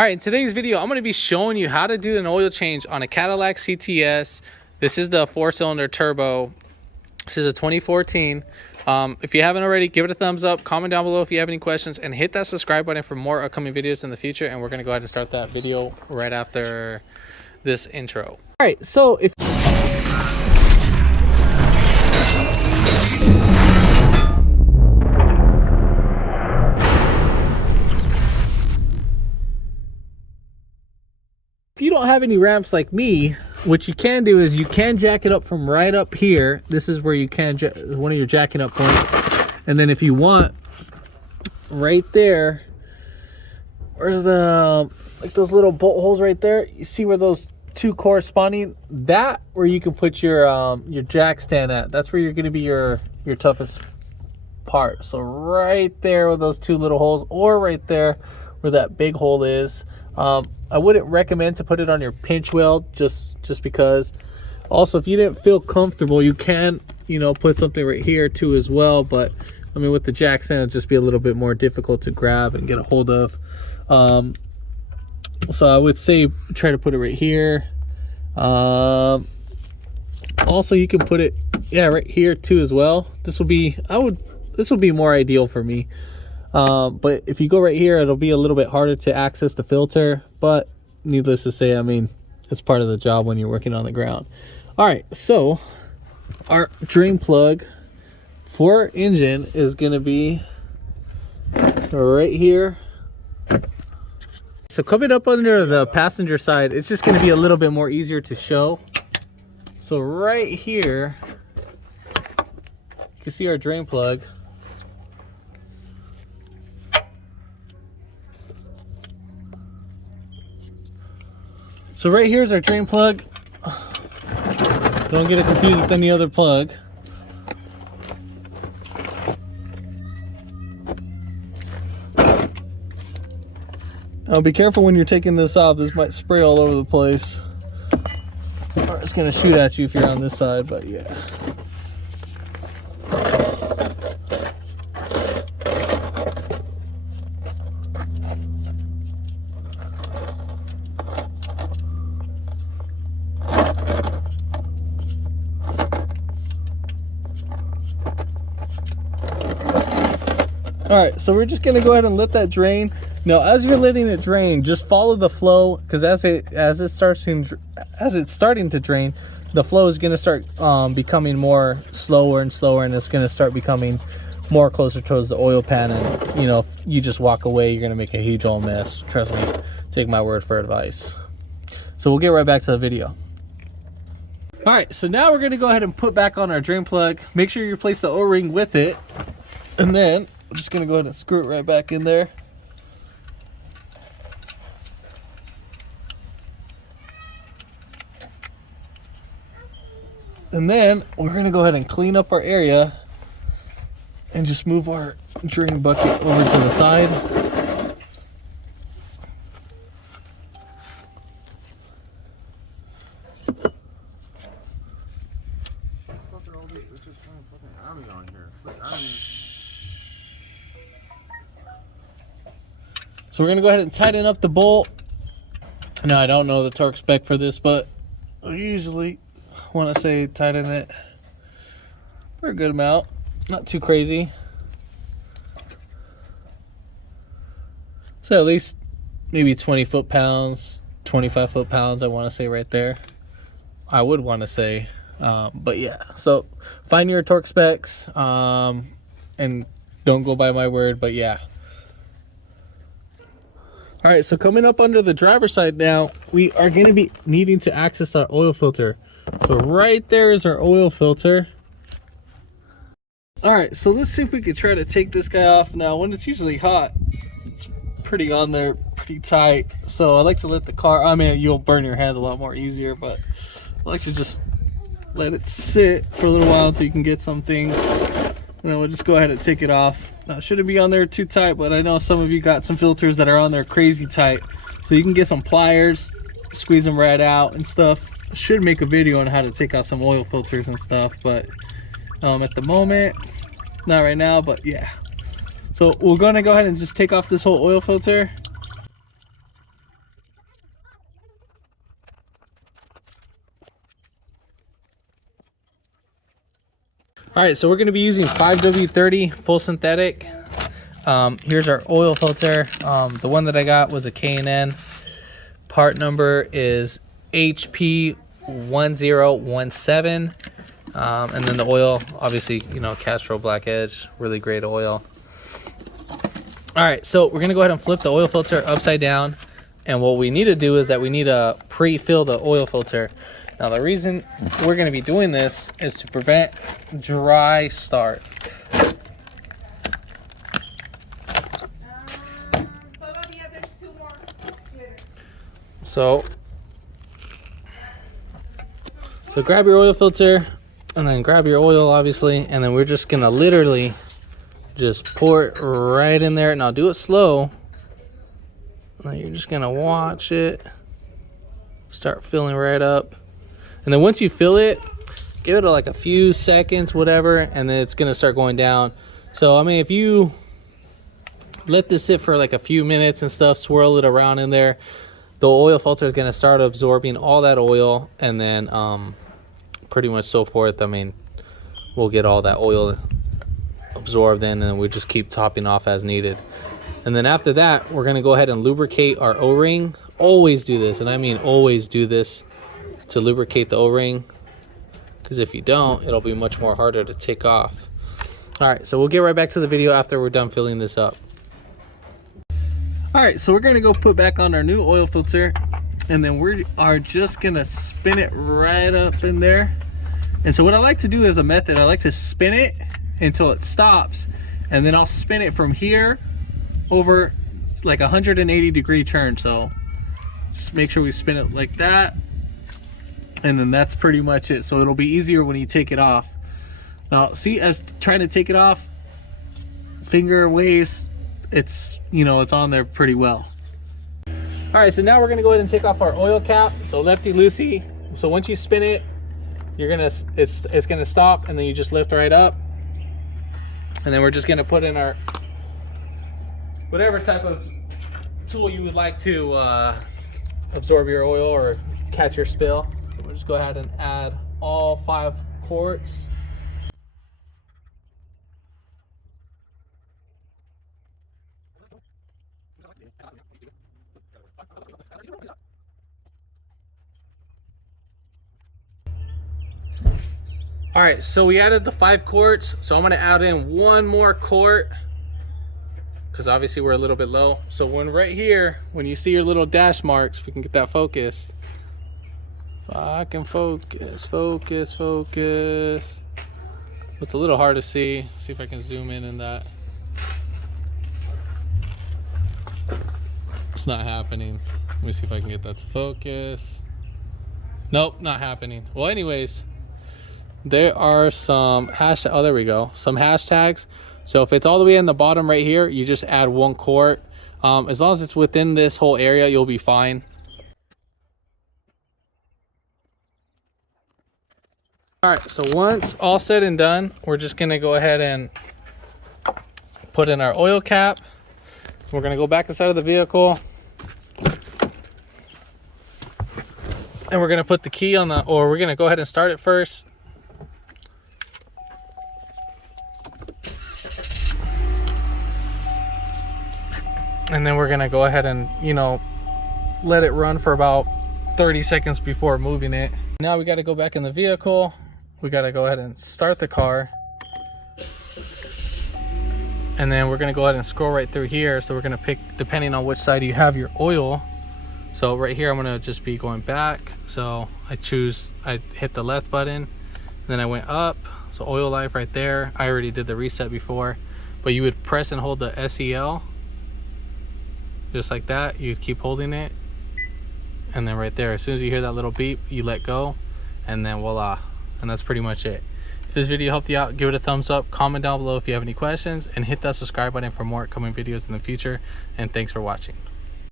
All right, in today's video, I'm going to be showing you how to do an oil change on a Cadillac CTS. This is the 4-cylinder turbo. This is a 2014. If you haven't already, give it a thumbs up, comment down below if you have any questions, and hit that subscribe button for more upcoming videos in the future. And we're going to go ahead and start that video right after this intro. All right, so if you don't have any ramps like me, what you can do is you can jack it up from right up here. This is where you can one of your jacking up points. And then if you want, right there, where the those little bolt holes right there, you see where those two corresponding, that where you can put your jack stand at. That's where you're going to be your toughest part. So right there with those two little holes, or right there where that big hole is. I wouldn't recommend to put it on your pinch weld just because. Also, if you didn't feel comfortable, you can, put something right here too as well. But I mean, with the jack stand, it'll just be a little bit more difficult to grab and get a hold of. So I would say try to put it right here. Also, you can put it, right here too as well. This will be more ideal for me. But if you go right here, it'll be a little bit harder to access the filter, but needless to say, I mean, it's part of the job when you're working on the ground. All right, so our drain plug for our engine is going to be right here. So coming up under the passenger side, it's just going to be a little bit more easier to show. So right here, you can see our drain plug. So right here is our drain plug. Don't get it confused with any other plug. Now be careful when you're taking this off. This might spray all over the place. Or it's gonna shoot at you if you're on this side, but yeah. All right, so we're just gonna go ahead and let that drain. Now, as you're letting it drain, just follow the flow, because as it's starting to drain, the flow is gonna start becoming more slower and slower, and it's gonna start becoming more closer towards the oil pan. And if you just walk away, you're gonna make a huge old mess. Trust me, take my word for advice. So we'll get right back to the video. All right, so now we're gonna go ahead and put back on our drain plug. Make sure you replace the O-ring with it, and then I'm just gonna go ahead and screw it right back in there. And then we're gonna go ahead and clean up our area and just move our drain bucket over to the side. So we're gonna go ahead and tighten up the bolt. Now, I don't know the torque spec for this, but I usually want to say tighten it for a good amount, not too crazy. So at least maybe 20 foot-pounds, 25 foot-pounds, I want to say right there. I would want to say, but yeah. So find your torque specs, and don't go by my word, but yeah. All right, so coming up under the driver's side now, we are going to be needing to access our oil filter. So right there is our oil filter. All right, so let's see if we can try to take this guy off. Now, when it's usually hot, it's pretty on there, pretty tight. So I like to let the car, I mean, you'll burn your hands a lot more easier, but I like to just let it sit for a little while until you can get something. And then we'll just go ahead and take it off. Now, it shouldn't be on there too tight, but I know some of you got some filters that are on there crazy tight. So you can get some pliers, squeeze them right out and stuff. I should make a video on how to take out some oil filters and stuff, but at the moment, not right now, but yeah. So we're gonna go ahead and just take off this whole oil filter. All right, so we're going to be using 5W30 full synthetic. Here's our oil filter. The one that I got was a K&N. Part number is HP1017. And then the oil, obviously, you know, Castrol Black Edge, really great oil. All right, so we're gonna go ahead and flip the oil filter upside down. And what we need to do is that we need to pre-fill the oil filter. Now, the reason we're gonna be doing this is to prevent dry start. So grab your oil filter and then grab your oil, obviously, and then we're just gonna literally just pour it right in there. Now do it slow. Now you're just gonna watch it start filling right up, and then once you fill it, give it like a few seconds, whatever, and then it's gonna start going down. So I mean, if you let this sit for like a few minutes and stuff, swirl it around in there, the oil filter is gonna start absorbing all that oil, and then pretty much so forth. I mean, we'll get all that oil absorbed in, and we just keep topping off as needed. And then after that, we're gonna go ahead and lubricate our O-ring. Always do this, and I mean always do this, to lubricate the O-ring, because if you don't, it'll be much more harder to take off. All right, so we'll get right back to the video after we're done filling this up. All right, so we're gonna go put back on our new oil filter, and then we are just gonna spin it right up in there. And so what I like to do as a method, I like to spin it until it stops, and then I'll spin it from here over like 180-degree turn. So just make sure we spin it like that, and then that's pretty much it. So it'll be easier when you take it off. Now see, as trying to take it off, finger waist, it's, you know, it's on there pretty well. All right, so now we're gonna go ahead and take off our oil cap. So lefty loosey. So once you spin it, you're gonna, it's gonna stop, and then you just lift right up. And then we're just gonna put in our whatever type of tool you would like to absorb your oil or catch your spill. So we'll just go ahead and add all 5 quarts. All right, so we added the 5 quarts. So I'm gonna add in 1 more quart, because obviously we're a little bit low. So when right here, when you see your little dash marks, if we can get that focused. If I can focus. It's a little hard to see. See if I can zoom in that. It's not happening. Let me see if I can get that to focus. Nope, not happening. Well, anyways, there are some hashtags. Oh, there we go. Some hashtags. So if it's all the way in the bottom right here, you just add 1 quart. As long as it's within this whole area, you'll be fine. All right, so once all said and done, we're just gonna go ahead and put in our oil cap. We're gonna go back inside of the vehicle, and we're gonna put the key on the, or we're gonna go ahead and start it first. And then we're gonna go ahead and, you know, let it run for about 30 seconds before moving it. Now we gotta go back in the vehicle. We gotta go ahead and start the car. And then we're gonna go ahead and scroll right through here. So we're gonna pick, depending on which side you have your oil. So right here, I'm gonna just be going back. So I hit the left button, then I went up. So oil life right there. I already did the reset before, but you would press and hold the SEL. Just like that, you keep holding it, and then right there, as soon as you hear that little beep, you let go, and then voila. And that's pretty much it. If this video helped you out, give it a thumbs up, comment down below if you have any questions, and hit that subscribe button for more upcoming videos in the future. And thanks for watching.